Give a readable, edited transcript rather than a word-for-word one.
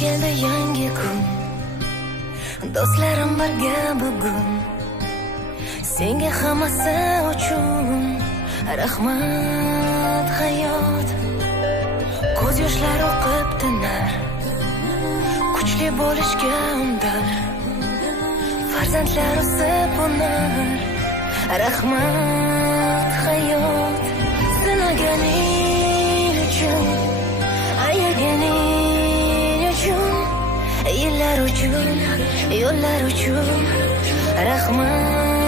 keldi yangi kun, do'stlarim birga bugun. Senga hammasi uchun rahmat hayot. Ko'z yoshlari oqib tinar, kuchli bo'lishga undar. Farzandlar o'sib unar, rahmat hayot. Sinaganing uchun, ayaganing uchun, yillar uchun, yo'llar uchun rahmat.